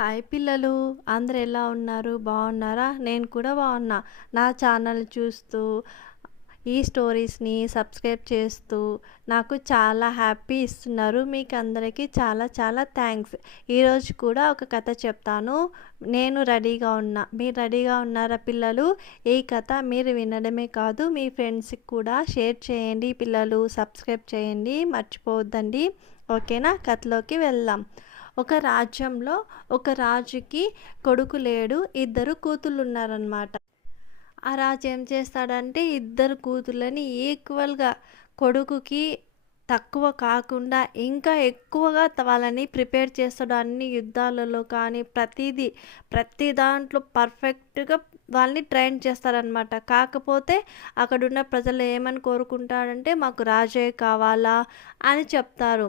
Hi పిల్లలు, అందరూ ఎలా ఉన్నారు? బాగున్నారా? నేను కూడా బాగున్నా. నా ఛానల్ చూస్తూ ఈ స్టోరీస్ని సబ్స్క్రైబ్ చేస్తూ నాకు చాలా హ్యాపీ ఇస్తున్నారు. మీకు అందరికీ చాలా చాలా థ్యాంక్స్. ఈరోజు కూడా ఒక కథ చెప్తాను. నేను రెడీగా ఉన్నా. మీరు రెడీగా ఉన్నారా పిల్లలు? ఈ కథ మీరు వినడమే కాదు, మీ ఫ్రెండ్స్కి కూడా షేర్ చేయండి. పిల్లలు సబ్స్క్రైబ్ చేయండి, మర్చిపోవద్దండి. ఓకేనా? కథలోకి వెళ్దాం. ఒక రాజ్యంలో ఒక రాజుకి కొడుకు లేడు, ఇద్దరు కూతుళ్ళు ఉన్నారనమాట. ఆ రాజు ఏం చేస్తాడంటే ఇద్దరు కూతుళ్ళని ఈక్వల్గా కొడుకుకి తక్కువ కాకుండా ఇంకా ఎక్కువగా వాళ్ళని ప్రిపేర్ చేస్తాడు. అన్ని యుద్ధాలలో కానీ ప్రతి దాంట్లో పర్ఫెక్ట్గా వాళ్ళని ట్రైన్ చేస్తారనమాట. కాకపోతే అక్కడున్న ప్రజలు ఏమని కోరుకుంటారంటే మాకు రాజే కావాలా అని చెప్తారు.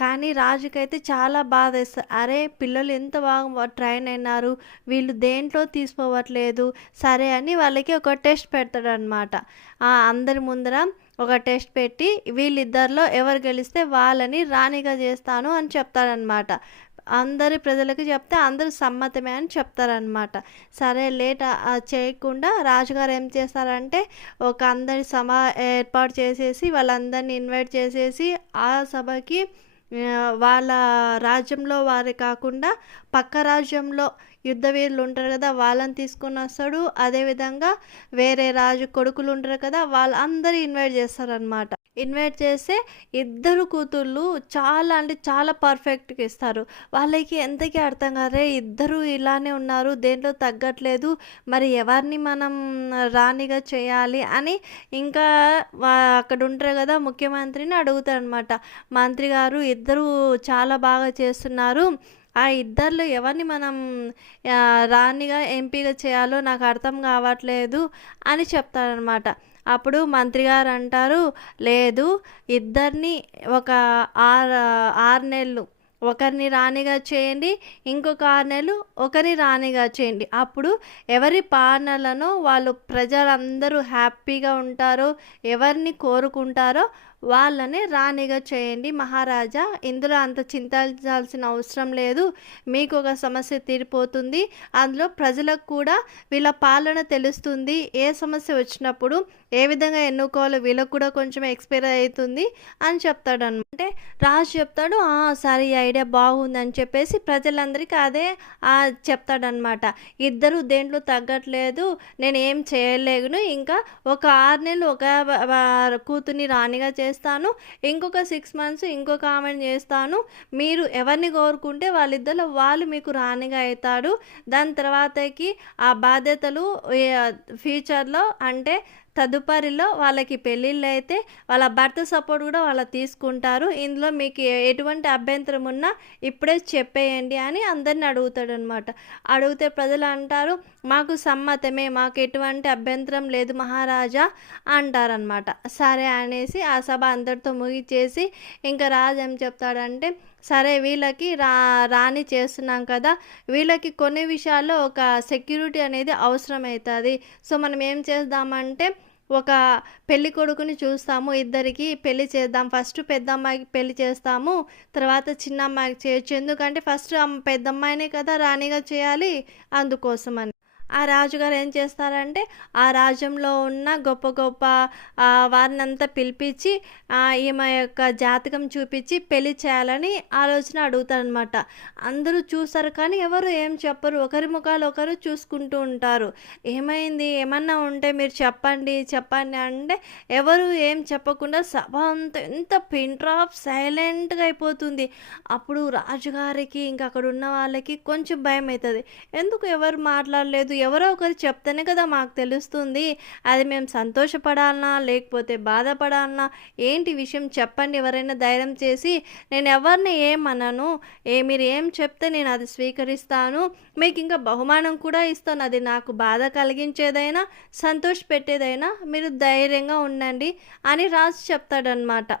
కానీ రాజుకైతే చాలా బాధేస్తది. అరే పిల్లలు ఎంత బాగా ట్రైన్ అయినారు, వీళ్ళు దేంట్లో తీసుకోవట్లేదు. సరే అని వాళ్ళకి ఒక టెస్ట్ పెడతాడనమాట. అందరి ముందర ఒక టెస్ట్ పెట్టి వీళ్ళిద్దరిలో ఎవరు గెలిస్తే వాళ్ళని రాణిగా చేస్తాను అని చెప్తారనమాట. అందరి ప్రజలకి చెప్తే అందరూ సమ్మతమే అని చెప్తారనమాట. సరే లేట్ చేయకుండా రాజుగారు ఏం చేస్తారంటే ఒక అందరి సభ ఏర్పాటు చేసేసి వాళ్ళందరినీ ఇన్వైట్ చేసేసి ఆ సభకి వాళ్ళ రాజ్యంలో వారే కాకుండా పక్క రాజ్యంలో యుద్ధ వీరులు ఉంటారు కదా, వాళ్ళని తీసుకొని వస్తాడు. అదేవిధంగా వేరే రాజు కొడుకులు ఉంటారు కదా, వాళ్ళందరూ ఇన్వైట్ చేస్తారనమాట. ఇన్వైట్ చేస్తే ఇద్దరు కూతుళ్ళు చాలా అంటే చాలా పర్ఫెక్ట్గా ఇస్తారు. వాళ్ళకి ఎంతకీ అర్థం కాదే, ఇద్దరు ఇలానే ఉన్నారు, దేంట్లో తగ్గట్లేదు, మరి ఎవరిని మనం రాణిగా చేయాలి అని ఇంకా అక్కడ ఉంటారు కదా ముఖ్యమంత్రిని అడుగుతారనమాట. మంత్రి గారు ఇద్దరు చాలా బాగా చేస్తున్నారు, ఆ ఇద్దరిలో ఎవరిని మనం రాణిగా ఎంపిక చేయాలో నాకు అర్థం కావట్లేదు అని చెప్తారనమాట. అప్పుడు మంత్రి గారు అంటారు, లేదు, ఇద్దరిని ఒక 6 నెలలు ఒకరిని రాణిగా చేయండి, ఇంకొక 6 నెలలు ఒకరిని రాణిగా చేయండి. అప్పుడు ఎవరి పాలనలో వాళ్ళు ప్రజలందరూ హ్యాపీగా ఉంటారో, ఎవరిని కోరుకుంటారో వాళ్ళని రాణిగా చేయండి మహారాజా. ఇందులో అంత చింతించాల్సిన అవసరం లేదు, మీకు ఒక సమస్య తీరిపోతుంది. అందులో ప్రజలకు కూడా వీళ్ళ పాలన తెలుస్తుంది, ఏ సమస్య వచ్చినప్పుడు ఏ విధంగా ఎన్నుకోవాలో వీళ్ళకు కూడా కొంచెం ఎక్స్పైర్ అవుతుంది అని చెప్తాడు అనమాట. అంటే రాజు చెప్తాడు, సరే ఈ ఐడియా బాగుంది అని చెప్పేసి ప్రజలందరికీ అదే చెప్తాడనమాట. ఇద్దరు దేంట్లో తగ్గట్లేదు, నేను ఏం చేయలేను, ఇంకా ఒక 6 నెలలు ఒక కూతుర్ని రాణిగా చేస్తాను, ఇంకొక 6 మంత్స్ ఇంకొక ఆమెను చేస్తాను, మీరు ఎవరిని కోరుకుంటే వాళ్ళిద్దరు వాళ్ళు మీకు రాణిగా అవుతాడు. దాని తర్వాతకి ఆ బాధ్యతలు ఫ్యూచర్లో అంటే తదుపరిలో వాళ్ళకి పెళ్ళిళ్ళు అయితే వాళ్ళ భర్త సపోర్ట్ కూడా వాళ్ళు తీసుకుంటారు. ఇందులో మీకు ఎటువంటి అభ్యంతరం ఉన్నా ఇప్పుడే చెప్పేయండి అని అందరిని అడుగుతాడు అనమాట. అడిగితే ప్రజలు అంటారు, మాకు సమ్మతమే, మాకు ఎటువంటి అభ్యంతరం లేదు మహారాజా అంటారనమాట. సరే అనేసి ఆ సభ అందరితో ముగిచేసి ఇంకా రాజు ఏం చెప్తాడంటే, సరే వీళ్ళకి రాణి చేస్తున్నాం కదా, వీళ్ళకి కొన్ని విషయాల్లో ఒక సెక్యూరిటీ అనేది అవసరం అవుతుంది. సో మనం ఏం చేద్దామంటే ఒక పెళ్లి కొడుకుని చూస్తాము, ఇద్దరికి పెళ్లి చేద్దాం. ఫస్ట్ పెద్ద అమ్మాయికి పెళ్లి చేస్తాము, తర్వాత చిన్న అమ్మాయికి చేయొచ్చు. ఎందుకంటే ఫస్ట్ పెద్దమ్మాయినే కదా రాణిగా చేయాలి, అందుకోసమని. ఆ రాజుగారు ఏం చేస్తారంటే ఆ రాజ్యంలో ఉన్న గొప్ప గొప్ప వారినంతా పిలిపించి ఈమె యొక్క జాతకం చూపించి పెళ్లి చేయాలని ఆలోచన అడుగుతారనమాట. అందరూ చూస్తారు కానీ ఎవరు ఏం చెప్పరు, ఒకరి ముఖాలు ఒకరు చూసుకుంటూ ఉంటారు. ఏమైంది, ఏమన్నా ఉంటే మీరు చెప్పండి చెప్పండి అంటే ఎవరు ఏం చెప్పకుండా సభ అంతా ఎంత పిన్ డ్రాప్ సైలెంట్గా అయిపోతుంది. అప్పుడు రాజుగారికి ఇంకా అక్కడ ఉన్న వాళ్ళకి కొంచెం భయం అవుతుంది. ఎందుకు ఎవరు మాట్లాడలేదు, ఎవరో ఒకరు చెప్తేనే కదా మాకు తెలుస్తుంది, అది మేము సంతోషపడాలనా లేకపోతే బాధపడాలనా, ఏంటి విషయం చెప్పండి ఎవరైనా ధైర్యం చేసి. నేను ఎవరిని ఏమనను, మీరు ఏం చెప్తే నేను అది స్వీకరిస్తాను, మీకు ఇంకా బహుమానం కూడా ఇస్తాను. అది నాకు బాధ కలిగించేదైనా సంతోష పెట్టేదైనా మీరు ధైర్యంగా ఉండండి అని రాజు చెప్తాడనమాట.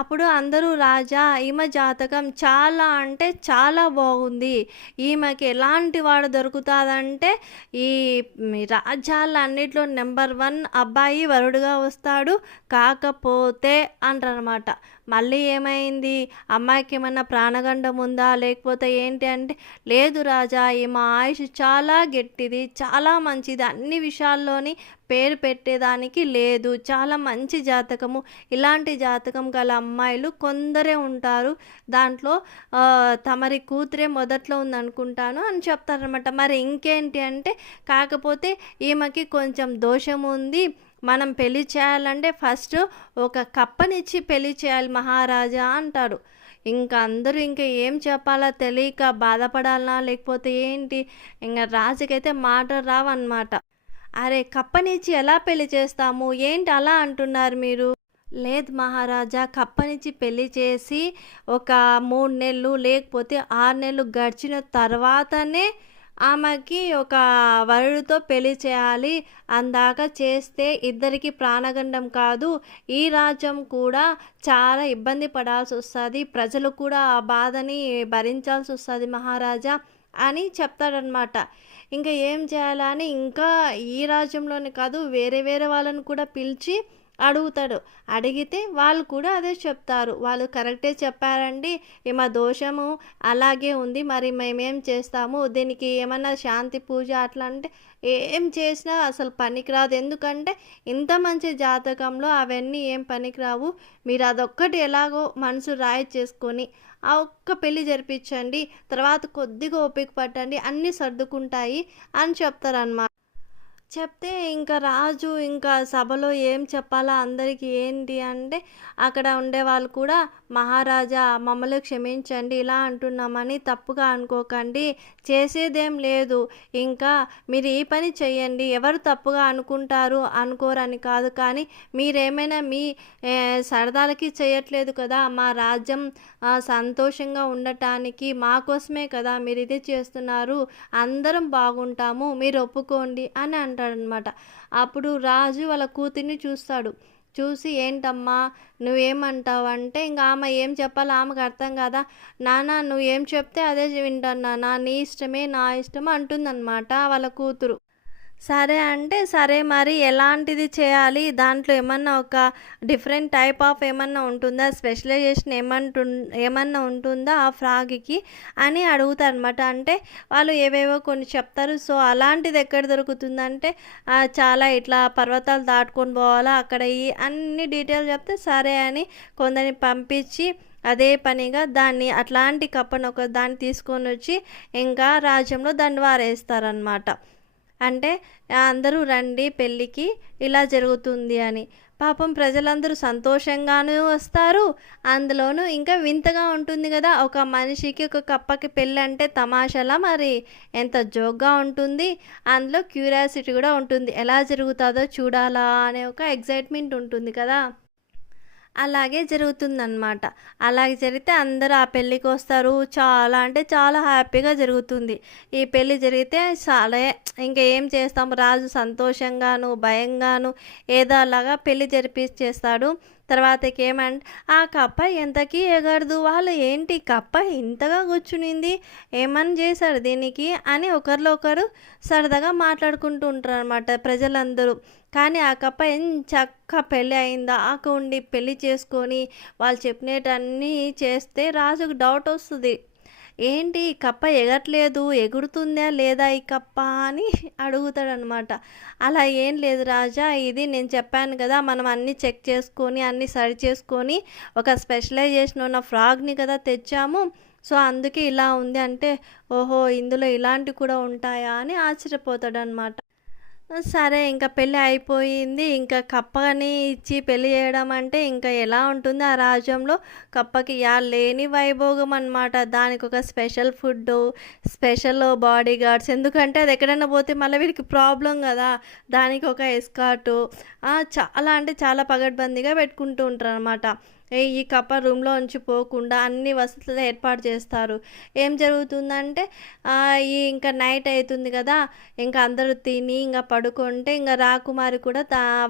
అప్పుడు అందరూ రాజా ఈమె జాతకం చాలా అంటే చాలా బాగుంది, ఈమెకి ఎలాంటి వాడు దొరుకుతాదంటే ఈ రాజ్యాలన్నిట్లో నెంబర్ 1 అబ్బాయి వరుడుగా వస్తాడు, కాకపోతే అంటారనమాట. మళ్ళీ ఏమైంది? అమ్మాయికేమన్నా ప్రాణగండం ఉందా? లేకపోతే ఏంటి అంటే, లేదు రాజా ఈమె ఆయుష్ చాలా గట్టిది, చాలా మంచిది. అన్ని విషయాల్లోని పేరు పెట్టేదానికి లేదు. చాలా మంచి జాతకము. ఇలాంటి జాతకం గల అమ్మాయిలు కొందరే ఉంటారు. దాంట్లో తమరి కూతురే మొదట్లో ఉందనుకుంటాను అని చెప్తారనమాట. మరి ఇంకేంటి అంటే, కాకపోతే ఈమెకి కొంచెం దోషం ఉంది. మనం పెళ్లి చేయాలంటే ఫస్ట్ ఒక కప్పనిచ్చి పెళ్లి చేయాలి మహారాజా అంటాడు. ఇంక అందరూ ఇంక ఏం చెప్పాలో తెలియక బాధపడాలనా లేకపోతే ఏంటి, ఇంగ రాజుకైతే మాటలు రావన్నమాట. అరే! కప్పనిచ్చి ఎలా పెళ్లి చేస్తాము? ఏంటి అలా అంటున్నారు మీరు? లేదు మహారాజా, కప్పనిచ్చి పెళ్లి చేసి ఒక 3 నెలలు లేకపోతే 6 నెలలు గడిచిన తర్వాతనే ఆమెకి ఒక వరుడితో పెళ్లి చేయాలి. అందాక చేస్తే ఇద్దరికీ ప్రాణగండం కాదు. ఈ రాజ్యం కూడా చాలా ఇబ్బంది పడాల్సొస్తది. ప్రజలు కూడా ఆ బాధని భరించాల్సొస్తది మహారాజా అని చెప్తాడనమాట. ఇంక ఏం చేయాలా అని ఇంకా ఈ రాజ్యంలోనే కాదు వేరే వేరే వాళ్ళని కూడా పిలిచి అడుగుతాడు. అడిగితే వాళ్ళు కూడా అదే చెప్తారు. వాళ్ళు కరెక్టే చెప్పారండి. ఈమె దోషము అలాగే ఉంది. మరి మేమేం చేస్తాము? దీనికి ఏమన్నా శాంతి పూజ అట్లా అంటే ఏం చేసినా అసలు పనికిరాదు. ఎందుకంటే ఇంత మంచి జాతకంలో అవన్నీ ఏం పనికిరావు. మీరు అదొక్కటి ఎలాగో మనసు రాయి చేసుకొని ఆ ఒక్క పెళ్లి జరిపించండి. తర్వాత కొద్దిగా ఓపిక పట్టండి. అన్నీ సర్దుకుంటాయి అని చెప్తారనమాట. చెప్తే ఇంకా రాజు ఇంకా సభలో ఏం చెప్పాలా అందరికీ ఏంటి అంటే, అక్కడ ఉండేవాళ్ళు కూడా మహారాజా మమ్మల్ని క్షమించండి, ఇలా అంటున్నామని తప్పుగా అనుకోకండి, చేసేదేం లేదు, ఇంకా మీరు ఈ పని చెయ్యండి, ఎవరు తప్పుగా అనుకుంటారు అనుకోరని కాదు, కానీ మీరేమైనా మీ సరదాలకి చేయట్లేదు కదా, మా రాజ్యం సంతోషంగా ఉండటానికి మా కోసమే కదా మీరు ఇది చేస్తున్నారు, అందరం బాగుంటాము, మీరు ఒప్పుకోండి అని అంటాడనమాట. అప్పుడు రాజు వాళ్ళ కూతుర్ని చూస్తాడు. చూసి ఏంటమ్మా నువ్వేమంటావు అంటే, ఇంకా ఆమె ఏం చెప్పాలో ఆమెకు అర్థం కదా. నాన్న నువ్వు ఏం చెప్తే అదే వింటాను నాన్న, నీ ఇష్టమే నా ఇష్టం అంటుందన్నమాట వాళ్ళ కూతురు. సరే అంటే, సరే మరి ఎలాంటిది చేయాలి? దాంట్లో ఏమన్నా ఒక డిఫరెంట్ టైప్ ఆఫ్ ఏమన్నా ఉంటుందా? స్పెషలైజేషన్ ఏమన్నా ఉంటుందా ఆ ఫ్రాగ్‌కి అని అడుగుతారనమాట. అంటే వాళ్ళు ఏవేవో కొన్ని చెప్తారు. సో, అలాంటిది ఎక్కడ దొరుకుతుందంటే చాలా ఇట్లా పర్వతాలు దాటుకొని పోవాలా, అక్కడ ఈ అన్ని డీటెయిల్ చెప్తే సరే అని కొందరిని పంపించి అదే పనిగా దాన్ని అట్లాంటి కప్పను ఒక దాన్ని తీసుకొనొచ్చి ఇంకా రాజ్యంలో దాన్ని వారేస్తారనమాట. అంటే అందరూ రండి పెళ్ళికి, ఇలా జరుగుతుంది అని. పాపం ప్రజలందరూ సంతోషంగాను వస్తారు. అందులోనూ ఇంకా వింతగా ఉంటుంది గదా! ఒక మనిషికి, ఒక కప్పకి పెళ్ళంటే తమాషాలా మరి ఎంత జోక్‌గా ఉంటుంది. అందులో క్యూరియాసిటీ గూడా ఉంటుంది. ఎలా జరుగుతాదో చూడాలా అనే ఒక ఎక్సైట్‌మెంట్ ఉంటుంది కదా! అలాగే జరుగుతుందనమాట. అలాగే జరిగితే అందరూ ఆ పెళ్ళికొస్తారు. చాలా అంటే చాలా హ్యాపీగా జరుగుతుంది. ఈ పెళ్ళి జరిగితే ఇంక ఏం చేస్తాం, రాజు సంతోషంగాను, భయంగాను ఏదో అలాగా పెళ్లి జరిపిచ్చేస్తాడు. తర్వాతకేమంటే ఆ కప్ప ఎంతకీ ఎగరదు. వాళ్ళు ఏంటి కప్ప ఇంతగా కూర్చునింది, ఏమని చేశారు దీనికి అని ఒకరిలో ఒకరు సరదాగా మాట్లాడుకుంటూ ఉంటారనమాట ప్రజలందరూ. కానీ ఆ కప్ప ఎంచక్కా పెళ్ళి అయిందాక ఉండి పెళ్లి చేసుకొని వాళ్ళు చెప్పినటన్నీ చేస్తే రాజుకు డౌట్ వస్తుంది. ఏంటి ఈ కప్ప ఎగట్లేదు, ఎగురుతుందా లేదా ఈ కప్ప అని అడుగుతాడనమాట. అలా ఏం లేదు రాజా, ఇది నేను చెప్పాను కదా, మనం అన్నీ చెక్ చేసుకొని అన్నీ సరి చేసుకొని ఒక స్పెషలైజేషన్ ఉన్న ఫ్రాగ్‌ని కదా తెచ్చాము. సో, అందుకే ఇలా ఉంది అంటే, ఓహో! ఇందులో ఇలాంటివి కూడా ఉంటాయా అని ఆశ్చర్యపోతాడనమాట. సరే ఇంక పెళ్ళి అయిపోయింది. ఇంకా కప్పని ఇచ్చి పెళ్లి చేయడం అంటే ఇంకా ఎలా ఉంటుంది ఆ రాజ్యంలో. కప్పకి లేని వైభోగం అనమాట. దానికొక స్పెషల్ ఫుడ్డు, స్పెషల్ బాడీగార్డ్స్. ఎందుకంటే అది ఎక్కడైనా పోతే మళ్ళీ వీడికి ప్రాబ్లమ్ గదా! దానికి ఒక ఎస్కార్టు చాలా అంటే చాలా పగడ్బందీగా పెట్టుకుంటూ ఉంటారనమాట. ఈ కప్ప రూమ్‌లో నుంచి పోకుండా అన్ని వసతులు ఏర్పాటు చేస్తారు. ఏం జరుగుతుందంటే ఇంకా నైట్ అయితుంది గదా! ఇంక అందరూ తిని ఇంగ పడుకుంటే ఇంగ రాకుమారి కూడా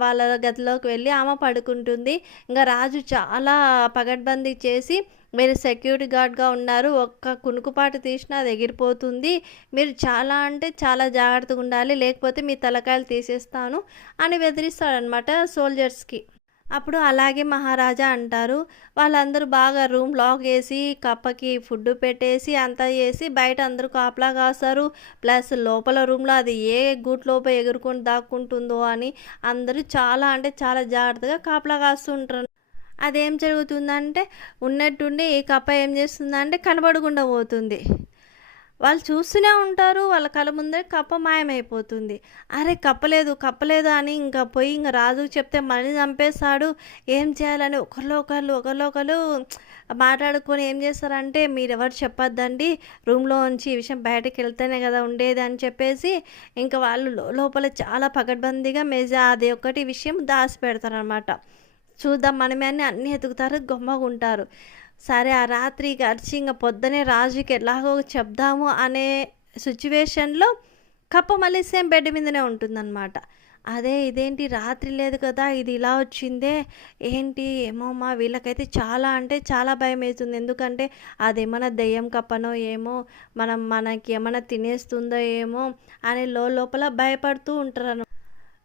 వాళ్ళ గదిలోకి వెళ్ళి ఆమె పడుకుంటుంది. ఇంగ రాజు చాలా పగడ్బందీ చేసి మీరు సెక్యూరిటీ గార్డ్‌గా ఉన్నారు. ఒక్క కునుకుపాటు తీసినా అది ఎగిరిపోతుంది. మీరు చాలా అంటే చాలా జాగ్రత్తగా ఉండాలి. లేకపోతే మీ తలకాయలు తీసేస్తాను అని బెదిరిస్తాడనమాట సోల్జర్స్‌కి. అప్పుడు అలాగే మహారాజా అంటారు. వాళ్ళందరూ బాగా రూమ్ లాక్ ఏసి, కప్పకి ఫుడ్డు పెట్టేసి, అంతా చేసి బయట అందరూ కాపలా కాస్తారు. ప్లస్ లోపల రూమ్‌లో అది ఏ గూట్లోపో ఎగురుకొని దాక్కుంటుందో అని అందరూ చాలా అంటే చాలా జాగ్రత్తగా కాపలా కాస్తుంటారు. అదేం జరుగుతుందంటే ఉన్నట్టుండి ఈ కప్ప ఏం చేస్తుందంటే కనబడకుండా పోతుంది. వాళ్ళు చూస్తూనే ఉంటారు. వాళ్ళ కళ్ళ ముందే కప్ప మాయమైపోతుంది. అరే! కప్పలేదు, కప్పలేదు అని ఇంక పోయి ఇంక రాజుకి చెప్తే మనల్ని చంపేస్తాడు. ఏం చేయాలని ఒకళ్ళొకళ్ళు మాట్లాడుకొని ఏం చేస్తారంటే, మీరెవరు చెప్పొద్దండి. రూమ్‌లోంచి ఈ విషయం బయటకెళ్తేనే కదా ఉండేది అని చెప్పేసి, ఇంక వాళ్ళు లోపల చాలా పకడ్బందీగా అది ఒక్కటి విషయం దాసిపెడతారనమాట. చూద్దాం మనమే అని అన్నీ ఎతుకుతారు. గమ్ముగుంటారు. సరే ఆ రాత్రి గడిచి ఇంక పొద్దున్నే రాజుకి ఎలాగో చెప్దాము అనే సిట్యుయేషన్‌లో కప్ప మళ్ళీ సేమ్ బెడ్ మీదనే ఉంటుందనమాట. అదే ఇదేంటి రాత్రి లేదు కదా! ఇది ఇలా వచ్చిందే ఏంటి ఏమోమ్మా వీళ్ళకైతే చాలా అంటే చాలా భయమేస్తుంది. ఎందుకంటే అదేమన్నా దెయ్యం కప్పనో ఏమో మనకి ఏమన్నా తినేస్తుందో ఏమో అని లోపల భయపడుతూ ఉంటారనమాట.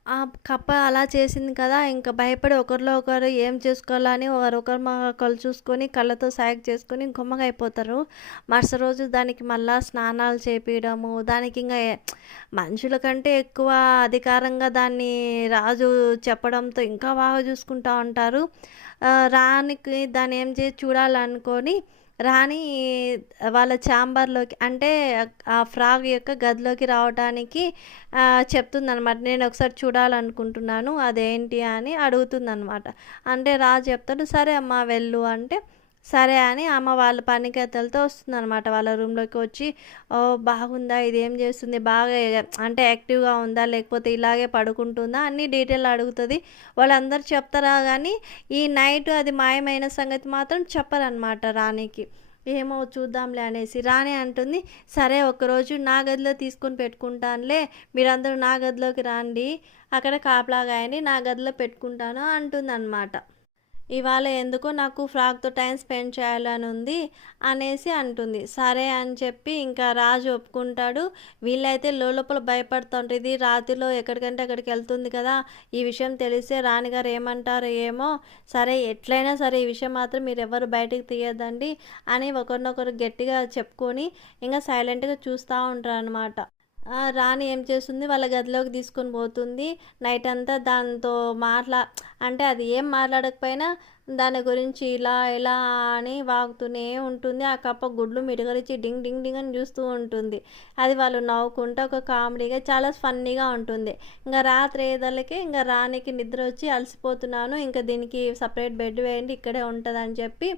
ఆ కప్ప అలా చేసింది కదా! ఇంక భయపడి ఒకరిలో ఒకరు ఏం చేసుకోవాలా అని ఒకరొకరు మొఖాలు చూసుకొని కళ్ళతో సైగ చేసుకొని గమ్ముగైపోతారు. మరుసటి రోజు దానికి మళ్ళా స్నానాలు చేపియడము, దానికింక మనుషుల కంటే ఎక్కువ అధికారంగా దాన్ని రాజు చెప్పడంతో ఇంకా బాగా చూసుకుంటా ఉంటారు. రాణికి దాన్నేం చూడాలనుకోని రాణి వాళ్ళ ఛాంబర్‌లోకి అంటే ఆ ఫ్రాగ్ యొక్క గదిలోకి రావటానికి చెప్తుందనమాట. నేనొకసారి చూడాలనుకుంటున్నాను. అదేంటి అని అడుగుతుందనమాట. అంటే రాజు చెప్తాడు, "సరే అమ్మా వెళ్ళు" అంటే, సరే అని ఆమె వాళ్ళ పనికత్తెలతో వస్తుందనమాట. వాళ్ళ రూమ్‌లోకి వచ్చి, "ఓహ్! బాగుందా? ఇదేం చేస్తుంది? బాగా అంటే యాక్టివ్‌గా ఉందా? లేకపోతే ఇలాగే పడుకుంటుందా?" అన్నీ డీటెయిల్ అడుగుతది. వాళ్ళందరూ చెప్తారా గానీ, ఈ నైట్ అది మాయమైన సంగతి మాత్రం చెప్పరనమాట రాణికి. ఏమో చూద్దాంలే అనేసి. రాణి అంటుంది, "సరే ఒకరోజు నా గదిలో తీసుకొని పెట్టుకుంటానులే. మీరందరూ నా గదిలోకి రండి. అక్కడ కాపలా గాయండి. నా గదిలో పెట్టుకుంటాను" అంటుందనమాట. ఇవాళ ఎందుకో నాకు ఫ్రాగ్‌తో టైమ్ స్పెండ్ చేయాలనుంది అనేసి అంటుంది. సరే అని చెప్పి ఇంకా రాజు ఒప్పుకుంటాడు. వీళ్ళైతే లోలోపల భయపడుతుంటారు. ఇది రాత్రిలో ఎక్కడికంటే అక్కడికెళ్తుంది కదా! ఈ విషయం తెలిస్తే రాణిగారు ఏమంటారో ఏమో! సరే ఎట్లైనా సరే ఈ విషయం మాత్రం మీరెవ్వరు బయటకి తీయొద్దండి అని ఒకరినొకరు గట్టిగా చెప్పుకొని ఇంగ సైలెంట్‌గా చూస్తా ఉంటారనమాట. రాణి ఏం చేస్తుంది వాళ్ళ గదిలోకి తీసుకొని పోతుంది. నైట్ అంతా దాంతో అంటే అది ఏం మాట్లాడకపోయినా దాని గురించి ఇలా, ఇలా అని వాగుతూనే ఉంటుంది. ఆ కప్ప గుడ్లు మిడగరిచి డింగ్, డింగ్, డింగ్ అని చూస్తూ ఉంటుంది. అది వాళ్ళు నవ్వుకుంటా ఒక కామెడీగా చాలా ఫన్నీగా ఉంటుంది. ఇంక రాత్రి అయ్యేదలకి ఇంక రాణికి నిద్రొచ్చి అలసిపోతున్నాను. ఇంక దీనికి సెపరేట్ బెడ్ వేయండి ఇక్కడే ఉంటదని చెప్పి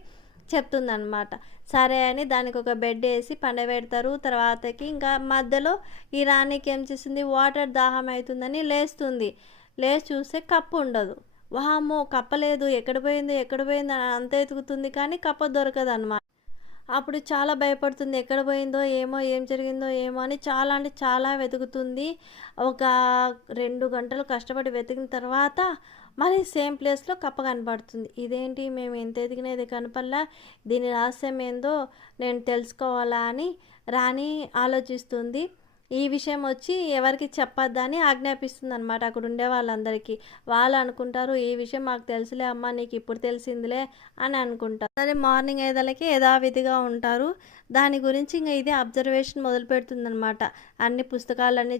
చెప్తుందనమాట. సరే అని దానికొక బెడ్డేసి పండబెడతారు. తర్వాతకి ఇంకా మధ్యలో ఈ రాణికి ఏం చేస్తుంది వాటర్ దాహం అయితుందని లేస్తుంది. లేచి చూస్తే కప్ప ఉండదు. వామ్మో! కప్ప లేదు ఎక్కడ పోయింది? ఎక్కడ పోయింది? అని అంతా ఎతుకుతుంది కానీ కప్ప దొరకదనమాట. అప్పుడు చాలా భయపడుతుంది. ఎక్కడ పోయిందో ఏమో, ఏం జరిగిందో ఏమో అని చాలా అంటే చాలా వెతుకుతుంది. ఒక 2 గంటలు కష్టపడి వెతికిన తర్వాత మళ్ళీ సేమ్ ప్లేస్‌లో కప్ప కనపడుతుంది. ఇదేంటి మేము ఎంత ఎతికినా ఇది కనపడలా. దీని రహస్యం ఏందో నేను తెలుసుకోవాలా అని రాణి ఆలోచిస్తుంది. ఈ విషయం వచ్చి ఎవరికీ చెప్పొద్దని ఆజ్ఞాపిస్తుందనమాట అక్కడుండే వాళ్ళందరికీ. వాళ్ళు అనుకుంటారు, "ఈ విషయం మాకు తెలుసులే అమ్మ నీకు ఇప్పుడు తెలిసిందిలే" అని అనుకుంటారు. సరే మార్నింగ్ అయ్యేదలకి యథావిధిగా ఉంటారు. దాని గురించి ఇంక ఇదే అబ్జర్వేషన్ మొదలుపెడుతుందనమాట. అన్ని పుస్తకాలన్నీ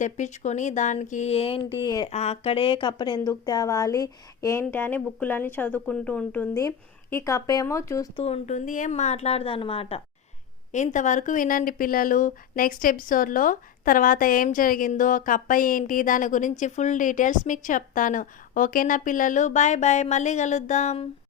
తెప్పించుకొని దానికి ఏంటి అక్కడే కప్పను ఎందుకు తేవాలి, ఏంటి అని బుక్కులన్నీ చదువుకుంటూ ఉంటుంది. ఈ కప్పేమో చూస్తూ ఉంటుంది. ఏం మాట్లాడదనమాట. ఇంతవరకు వినండి పిల్లలు. నెక్స్ట్ ఎపిసోడ్‌లో తర్వాత ఏం జరిగిందో, కప్ప ఏంటి దాని గురించి ఫుల్ డీటెయిల్స్ మీకు చెప్తాను. ఓకేనా పిల్లలు? Bye bye. మళ్ళీ కలుద్దాం.